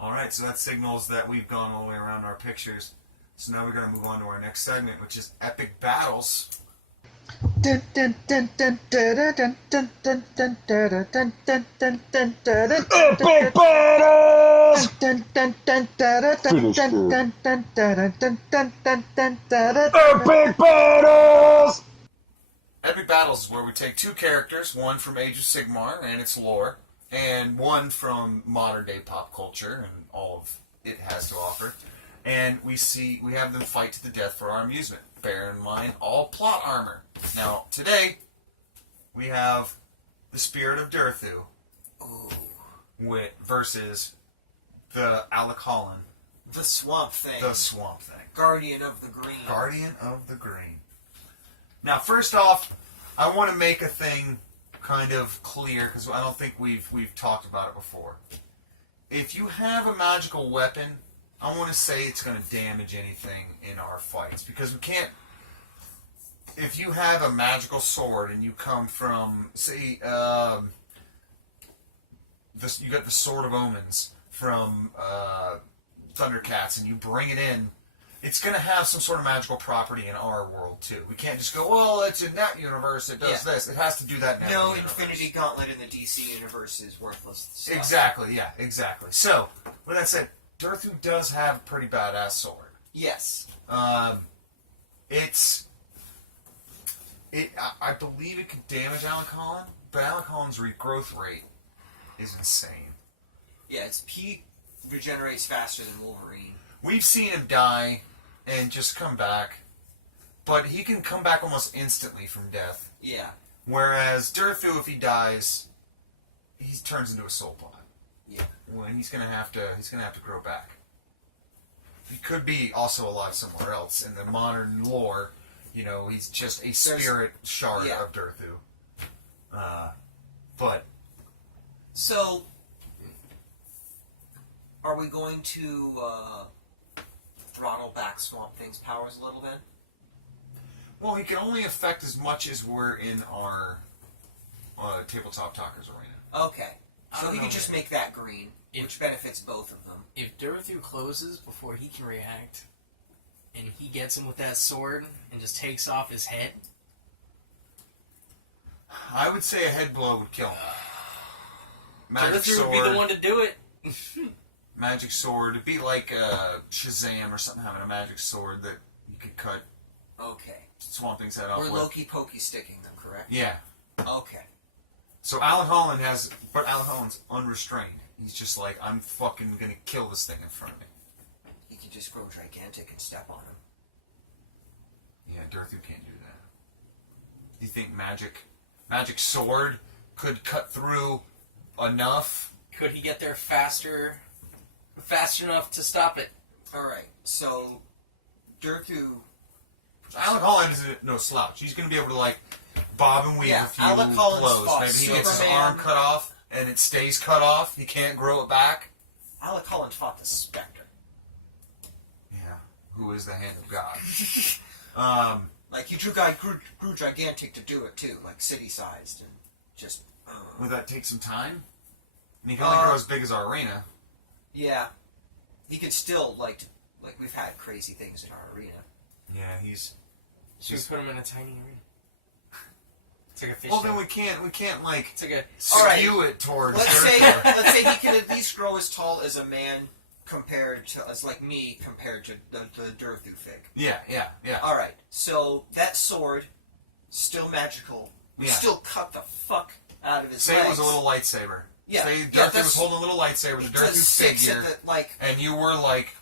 Alright, so that signals that we've gone all the way around our pictures. So now we're going to move on to our next segment, which is epic battles. Epic battles! Epic battles! Epic battles is where we take two characters, one from Age of Sigmar and its lore, and one from modern day pop culture and all of it has to offer. And we have them fight to the death for our amusement. Bear in mind, all plot armor. Now, today, we have the Spirit of Durthu versus the Alacolin. The Swamp Thing. The Swamp Thing. Guardian of the Green. Guardian of the Green. Now, first off, I want to make a thing kind of clear, because I don't think we've talked about it before. If you have a magical weapon, I want to say it's going to damage anything in our fights, because we can't. If you have a magical sword and you come from, say, you got the Sword of Omens from Thundercats, and you bring it in, it's going to have some sort of magical property in our world too. We can't just go, well, it's in that universe, it does this. It has to do that in every universe. Infinity Gauntlet in the DC universe is worthless stuff. Exactly, yeah, exactly. So, with that said, Durthu does have a pretty badass sword. Yes. I believe it can damage Alacolin, but Alacolin's regrowth rate is insane. Yeah, its P regenerates faster than Wolverine. We've seen him die and just come back, but he can come back almost instantly from death. Yeah. Whereas Durthu, if he dies, he turns into a soul pod. Yeah. When he's gonna have to grow back. He could be also alive somewhere else in the modern lore. You know, he's just a spirit shard of Durthu. But so, are we going to throttle back Swamp Thing's powers a little then? Well, he can only affect as much as we're in our Tabletop Talkers arena. Okay. So he can just make that green, which benefits both of them. If Durthu closes before he can react, and he gets him with that sword and just takes off his head, I would say a head blow would kill him. Magic Durthu sword would be the one to do it. Magic sword. It'd be like Shazam or something having a magic sword that you could cut Swamp Thing's head off Or with. Loki pokey sticking them, correct? Yeah. Okay. So Alacolin's unrestrained. He's just like, I'm fucking gonna kill this thing in front of me. He can just grow gigantic and step on him. Yeah, Durthu can't do that. Do you think magic sword could cut through enough? Could he get there fast enough to stop it? Alright, so Durthu... Alacolin is no slouch. He's gonna be able to, like, bob and weave a few blows. Maybe he gets his arm cut off, and it stays cut off. He can't grow it back. Alacolin fought the Spectre. Yeah, who is the hand of God. Like, he grew gigantic to do it, too. Like, city-sized, and just... Would that take some time? I mean, he can only grow as big as our arena. Yeah. He could still, like, we've had crazy things in our arena. Yeah, he's... Should we put him in a tiny arena? It's like a fish. Well, then we can't like, it's like skew it towards... Let's say he can at least grow as tall as a man compared to, as like me, compared to the Durthu fig. Yeah. Alright, so that sword, still magical, would still cut the fuck out of his legs. Say it was a little lightsaber. Yeah. Say Durthu was holding a little lightsaber, the Durthu figure, and you were, like,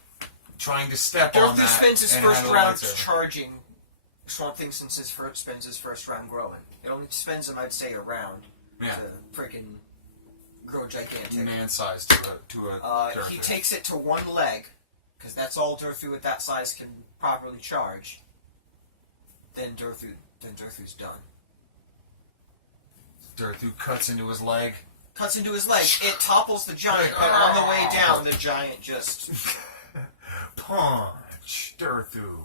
trying to step on that. Durthu spends his and first had a round lightsaber. charging. Swamp Thing spends his first round growing. It only spends him, I'd say, a round to freaking grow gigantic. Man-sized to a Durthu. He takes it to one leg, because that's all Durthu at that size can properly charge. Then Durthu's done. Durthu cuts into his leg. It topples the giant, but on the way down, the giant just... Punch! Durthu.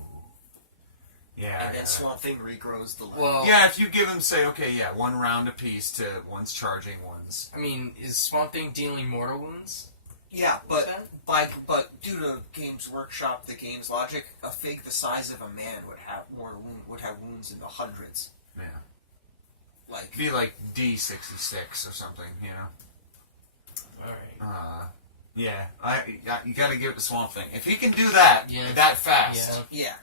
Yeah. And then Swamp Thing regrows the leg. Well, yeah, if you give him, say, okay, one round apiece to one's charging, one's... I mean, is Swamp Thing dealing mortal wounds? Yeah, but due to Games Workshop, the game's logic, a fig the size of a man would have wounds in the hundreds. Yeah. Like It'd be like D66 or something, you know. Alright. Yeah. You got to give it to Swamp Thing. If he can do that, that fast. yeah.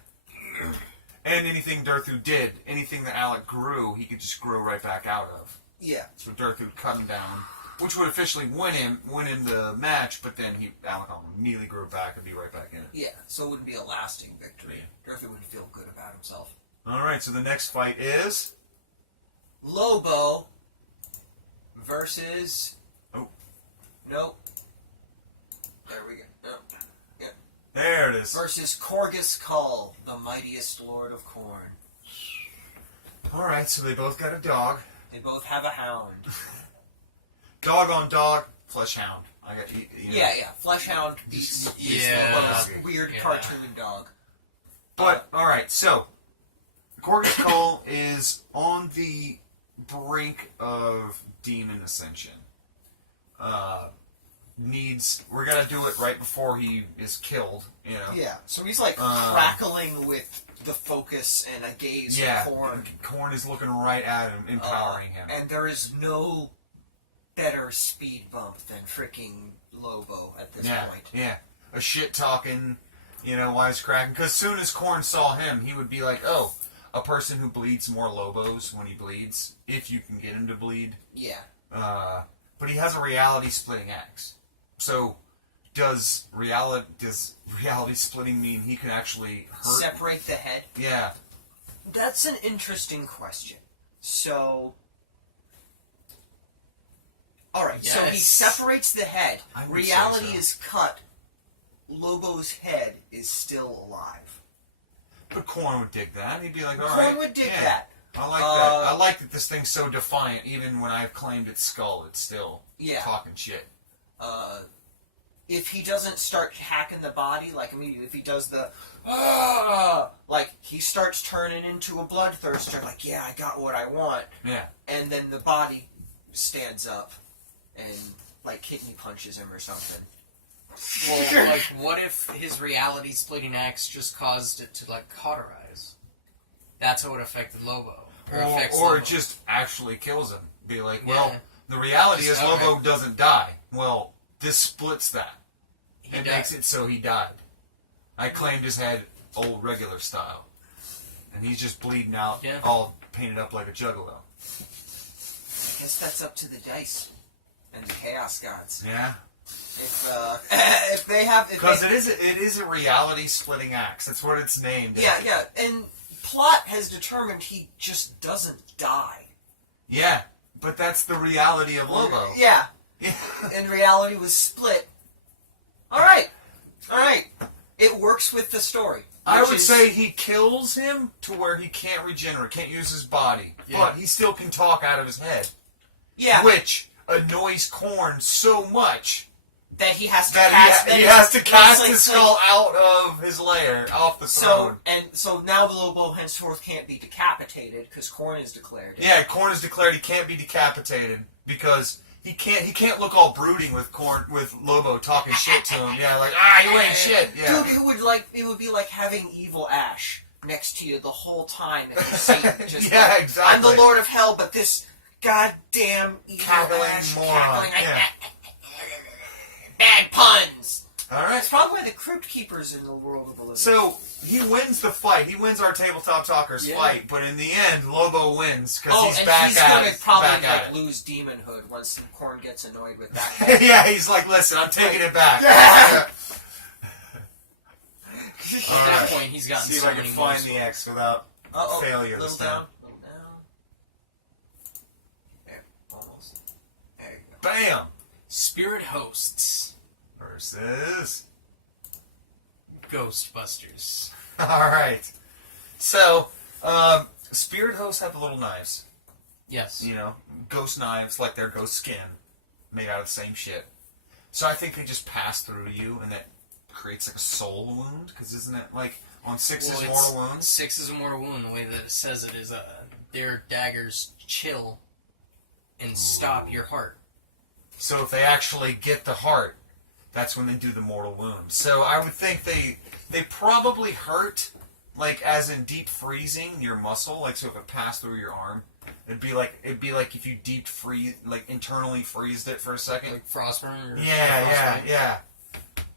And anything Durthu did, anything that Alec grew, he could just grow right back out of. Yeah. So Durthu would cut him down, which would officially win him the match, but then Alec immediately grew back and be right back in it. Yeah, so it wouldn't be a lasting victory. Durthu wouldn't feel good about himself. Alright, so the next fight is... Lobo versus... Oh. Nope. There we go. Nope. Yeah. There it is. Versus Korgus Kull, the mightiest lord of corn. Alright, so they both got a dog. They both have a hound. Dog on dog, flesh hound. I got you know. Yeah. Flesh hound beats Lobo's weird cartoon dog. But alright, so Korgus Kull is on the brink of demon ascension. We're gonna do it right before he is killed, you know. Yeah, so he's like crackling with the focus and a gaze of corn. Corn is looking right at him, empowering him. And there is no better speed bump than freaking Lobo at this point. Yeah, a shit talking, you know, wisecracking. Because soon as Corn saw him, he would be like, "Oh, a person who bleeds more Lobos when he bleeds, if you can get him to bleed." Yeah. But he has a reality splitting axe. So, does reality splitting mean he can actually hurt? Separate the head? Yeah. That's an interesting question. So... Alright, so he separates the head. Reality is cut. Lobo's head is still alive. But Corn would dig that. He'd be like, alright. Corn would dig that. I like that. I like that this thing's so defiant. Even when I've claimed its skull, it's still talking shit. If he doesn't start hacking the body, like immediately, if he does the, like, he starts turning into a bloodthirster, like, yeah, I got what I want. Yeah. And then the body stands up and, like, kidney punches him or something. Well, like, what if his reality-splitting axe just caused it to, like, cauterize? That's how it affected Lobo. Or it just actually kills him. Be like, well, the reality is Lobo doesn't die. Well, this splits that. It makes it so he died. I claimed his head old regular style. And he's just bleeding out, all painted up like a juggalo. I guess that's up to the dice and the chaos gods. Yeah. If they have... Because it is a reality splitting axe. That's what it's named. Yeah. And plot has determined he just doesn't die. Yeah. But that's the reality of Lobo. Yeah. And reality was split. Alright. It works with the story. I would say he kills him to where he can't regenerate, can't use his body. But he still can talk out of his head. Yeah. Which annoys Corn so much that he has to cast his skull out of his lair, off the throne. So now the Lobo henceforth can't be decapitated because Corn is declared. Yeah, Corn is declared he can't be decapitated because he can't look all brooding with Lobo talking shit to him. Yeah, like you ain't shit. Yeah. Dude, it would be like having evil Ash next to you the whole time. If you Satan just exactly. I'm the Lord of Hell, but this goddamn evil Ash moron. Bad puns. All right. That's probably why the Crypt Keeper's in the world of the living. So he wins the fight. He wins our Tabletop Talkers fight, but in the end, Lobo wins because he's back at it. He's going to probably lose demonhood once Korn gets annoyed with that. Yeah, he's like, listen, I'm taking it back. At that point, he's gotten so many more. See if I can find the X without failure this time. Little down. There, almost. There you go. Bam! Spirit Hosts versus Ghostbusters. Alright. So, Spirit Hosts have the little knives. Yes. You know, ghost knives, like their ghost skin, made out of the same shit. So I think they just pass through you, and that creates like a soul wound, because isn't it like on Six's mortal wounds? 6 is a mortal wound. The way that it says it is their daggers chill and stop your heart. So if they actually get the heart, that's when they do the mortal wound. So I would think they probably hurt, like as in deep freezing your muscle. Like so, if it passed through your arm, it'd be like if you deep freeze, like internally freezed it for a second. Like frostburn? Yeah.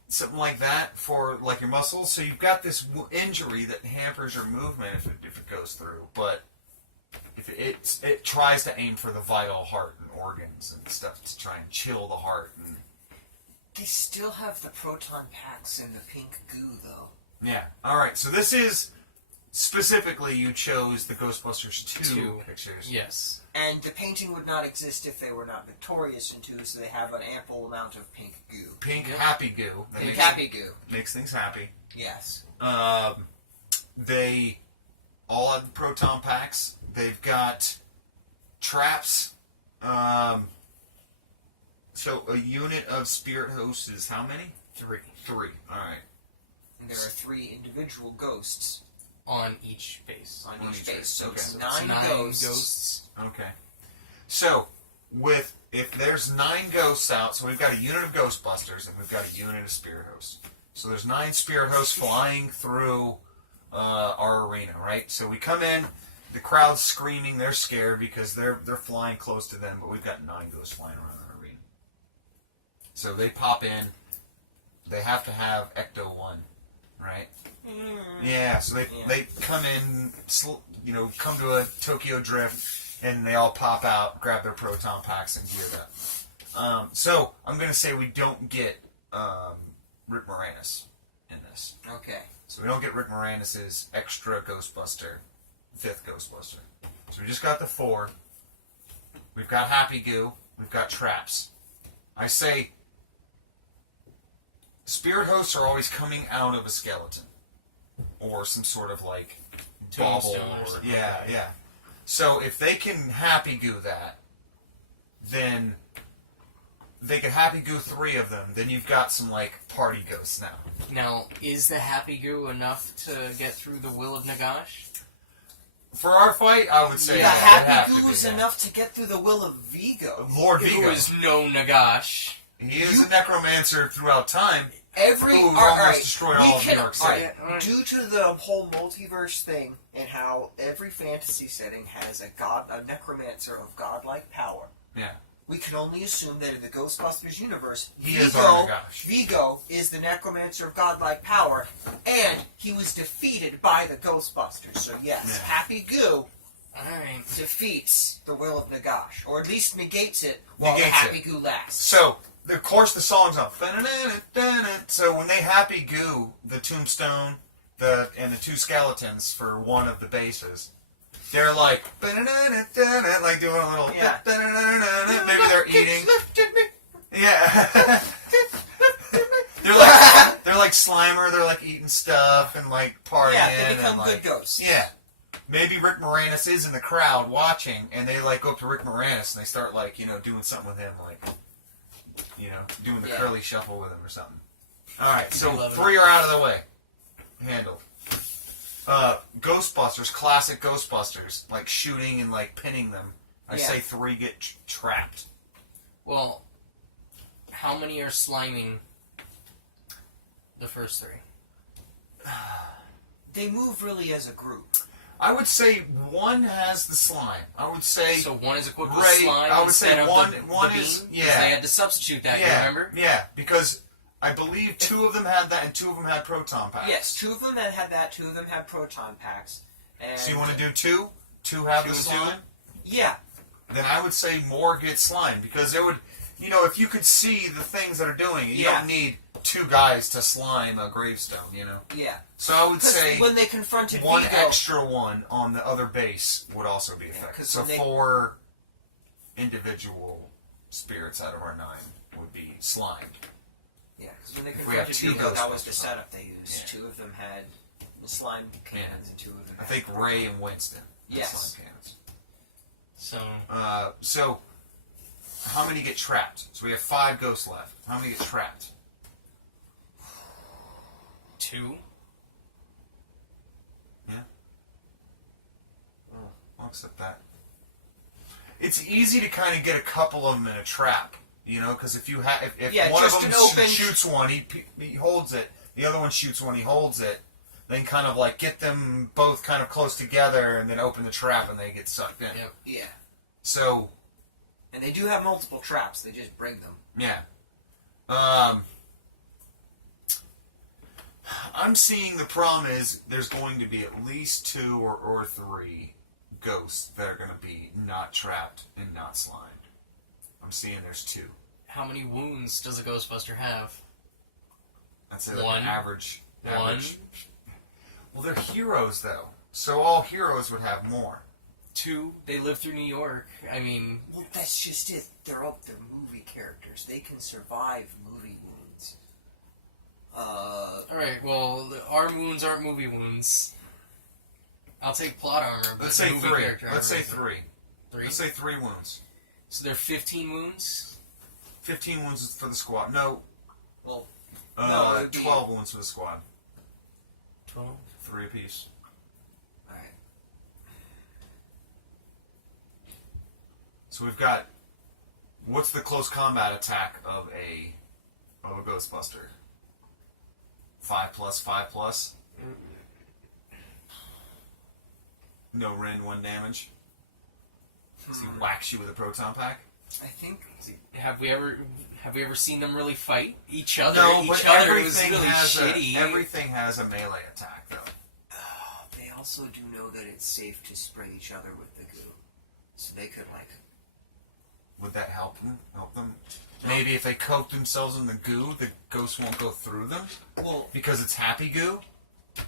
Something like that for like your muscles. So you've got this injury that hampers your movement if it goes through. But if it tries to aim for the vital heart and organs and stuff to try and chill the heart. And They still have the proton packs in the pink goo, though. yeah. All right. So this is specifically you chose the Ghostbusters 2 pictures. Yes. And the painting would not exist if they were not victorious in 2, so they have an ample amount of pink goo. Pink happy goo. That Pink makes, happy goo. makes things happy. Yes. They all have the proton packs. They've got traps. So a unit of spirit hosts is how many? 3. 3. All right. And there are 3 individual ghosts On each base. on On each each base, base. so Okay. it's So 9 9 ghosts. Okay. So if there's 9 ghosts out, so we've got a unit of Ghostbusters and we've got a unit of spirit hosts. So there's 9 spirit hosts flying through our arena, right? So we come in, the crowd's screaming, they're scared because they're flying close to them, but we've got 9 ghosts flying around our arena. So they pop in. They have to have Ecto 1, right? Yeah. So they come in, come to a Tokyo Drift, and they all pop out, grab their proton packs, and gear up. So I'm gonna say we don't get Rick Moranis in this. Okay. So we don't get Rick Moranis' extra Ghostbuster, 5th Ghostbuster. So we just got the 4. We've got Happy Goo. We've got Traps. I say spirit hosts are always coming out of a skeleton. Or some sort of like bauble. Tombstone or something. Yeah. So if they can Happy Goo that, then they could Happy Goo 3 of them. Then you've got some like party ghosts now. Now, is the happy goo enough to get through the will of Nagash? For our fight, I would say The that it'd have happy to goo be is that. enough to get through the will of Vigo. Lord Who Vigo. is no Nagash? He is a necromancer throughout time. Every Who all almost right, destroyed we all of New can- York City. alright, due to the whole multiverse thing and how every fantasy setting has a necromancer of godlike power, Yeah. we can only assume that in the Ghostbusters universe, He is our Nagash. Vigo is the necromancer of godlike power, and he was defeated by the Ghostbusters. So yes, Yeah. Happy Goo Alright. defeats the will of Nagash, or at least negates it while the Negates Happy it. Goo lasts. So, of course, the song's on. So when they Happy Goo the tombstone, and the 2 skeletons for one of the bases, they're like doing a little. Yeah. Maybe they're eating. Yeah. they're like Slimer. They're like eating stuff and like partying. Yeah, they become and, like, good ghosts. Yeah. Maybe Rick Moranis is in the crowd watching, and they like go up to Rick Moranis and they start like doing something with him, like doing the curly shuffle with him or something. All right, so 3 are out of the way, handled. Ghostbusters, classic Ghostbusters, like shooting and like pinning them. I say 3 get trapped. Well, how many are sliming the first 3? They move really as a group. I would say 1 has the slime. I would say So 1 is equipped with Ray, slime I would instead say of one the is beam? 'Cause yeah. They had to substitute that, you remember? Yeah, because I believe 2 of them had that and 2 of them had proton packs. Yes, 2 of them that had that. 2 of them had proton packs. And So you want to do 2? 2 have 2 the and 2? slime? Yeah, Then I would say more get slime because it would, if you could see the things that are doing it, you Yeah. don't need 2 guys to slime a gravestone, yeah. So I would 'Cause say when they confronted 1 Vigo, extra one on the other base would also be effective. 'cause So when they- 4 individual spirits out of our 9 would be slimed. yeah, because when they If we have confronted 2 Vigo, that was the Ghostbusters. setup they used. Yeah. 2 of them had the slime cannons, and 2 of them. I had think proton. Ray and Winston had Yes. slime cannons. So, So, how many get trapped? So we have 5 ghosts left. How many get trapped? 2. I'll accept that. It's easy to kind of get a couple of them in a trap You know, because if you have, if Yeah, one of just them an open- shoots one, he holds it. The other one shoots one, he holds it. Then kind of like get them both kind of close together, and then open the trap, and they get sucked in. Yep. Yeah. So, And they do have multiple traps. They just bring them. yeah. I'm seeing the problem is there's going to be at least 2 or 3 ghosts that are going to be not trapped and not slimed. I'm seeing there's 2. How many wounds does a Ghostbuster have? I'd say like One. an average. One. Well, they're heroes though, so all heroes would have more. 2. They live through New York. I mean, Well, that's just it. They're movie characters. They can survive movie wounds. alright, well, our wounds aren't movie wounds. I'll take plot armor, but Let's say movie 3. character armor Let's say isn't. 3. 3? Let's say 3 wounds. So they're 15 wounds? 15 wounds for the squad. No. Well, no, it would be- 12 wounds for the squad. 12? 3 apiece. Alright. So we've got. What's the close combat attack of a Ghostbuster? 5+, 5+. No rend 1 damage. Does he whacks you with a proton pack? I think... Have we ever seen them really fight each other? No, each but other was everything really has shitty. everything has a melee attack though. They also do know that it's safe to spray each other with the goo. So they could, like... Would that help them? Maybe if they coat themselves in the goo, the ghost won't go through them Well, because it's happy goo.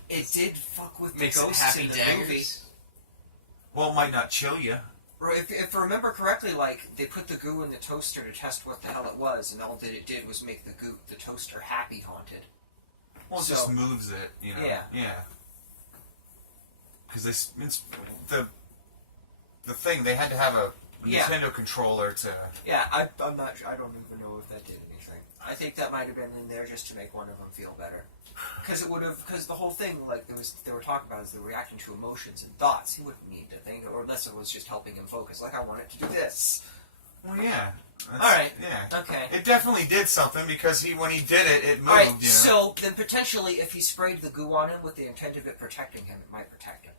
it did fuck with the Makes it ghosts happy in the daggers. movie. Well, it might not chill you. Right, if I remember correctly, like, they put the goo in the toaster to test what the hell it was, and all that it did was make the toaster happy haunted. Well, it So- just moves it, you know. Yeah. Yeah. Because the thing they had to have a Yeah. Nintendo controller to. Yeah, I'm not sure. I don't even know if that did anything. I think that might have been in there just to make one of them feel better. Because it would have, because the whole thing, like they were talking about, is they're reacting to emotions and thoughts. He wouldn't need to think, or unless it was just helping him focus. Like, I want it to do this. Well, yeah. All right. Yeah. Okay. It definitely did something because when he did it, it moved. All right. You know? So then potentially, if he sprayed the goo on him with the intent of it protecting him, it might protect him.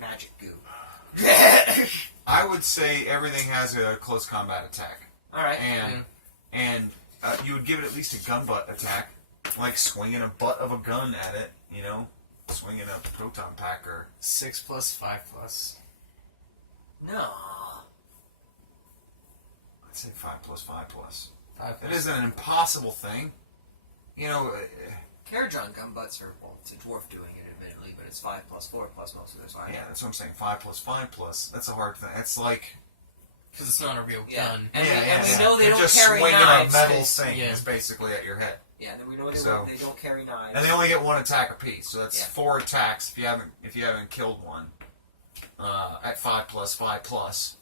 Magic goo. I would say everything has a close combat attack, All right. and you would give it at least a gun butt attack, like swinging a butt of a gun at it. You know, swinging a proton pack or 6+, 5+. No. I'd say 5+, 5+. 5+. It isn't an impossible thing. You know, Karajan gumbutts are, well, it's a dwarf doing it, admittedly, but it's 5+, 4+, most of the time. yeah, that's what I'm saying. 5+, 5+. That's a hard thing. It's like Because it's not a real Yeah. gun. And yeah, we, yeah, and we yeah. know they You're don't just carry swinging knives. a metal 'cause- thing Yeah. is basically at your head, Yeah, and then we know they, So- they don't carry knives. and they only get 1 attack apiece. So that's Yeah. 4 attacks if you haven't killed one at 5+, 5+,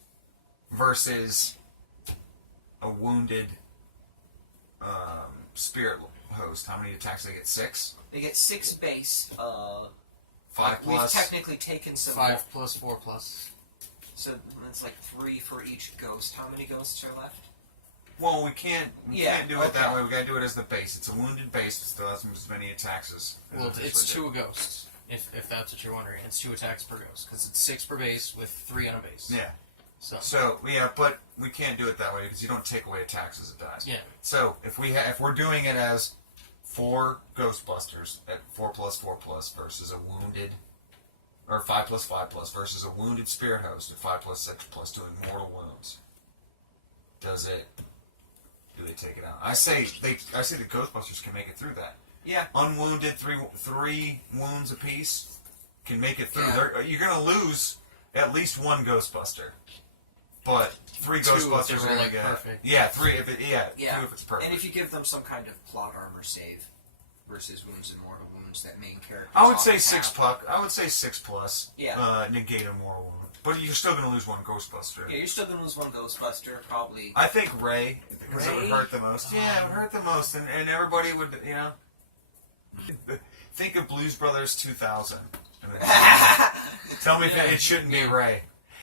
versus a wounded spirit host. How many attacks do they get? 6. They get 6 base. 5+. We've technically taken some. 5+, 4+. So that's like 3 for each ghost. How many ghosts are left? Well, we can't Yeah, do it that okay. way. We gotta do it as the base. It's a wounded base. It still has as many attacks as. Well, it it's usually 2 a ghost, if that's what you're wondering. It's 2 attacks per ghost, because it's 6 per base with 3 on a base. did. Yeah. So, So yeah, but we can't do it that way because you don't take away attacks as it dies. yeah. So if we're doing it as 4 Ghostbusters at 4+, 4+, versus a wounded, or 5+, 5+, versus a wounded spirit host at 5+, 6+, doing mortal wounds. Do they take it out? I say the Ghostbusters can make it through that. Yeah. Unwounded, three wounds apiece can make it through. Yeah. You're gonna lose at least 1 Ghostbuster, but 3 2 if Ghostbusters they're, are gonna like, get perfect. Yeah, 3 if 2 if it's perfect. And if you give them some kind of plot armor save versus wounds and mortal wounds, that main character. I would say 6 puck. I would say 6+. Yeah. Negate a mortal wound, but you're still gonna lose 1 Ghostbuster. Yeah, you're still gonna lose 1 Ghostbuster, probably. I think Ray, because it would Ray? hurt the most. Yeah, it would hurt the most, and everybody would, you know. Think of Blues Brothers 2000. And then tell me if it shouldn't be Ray.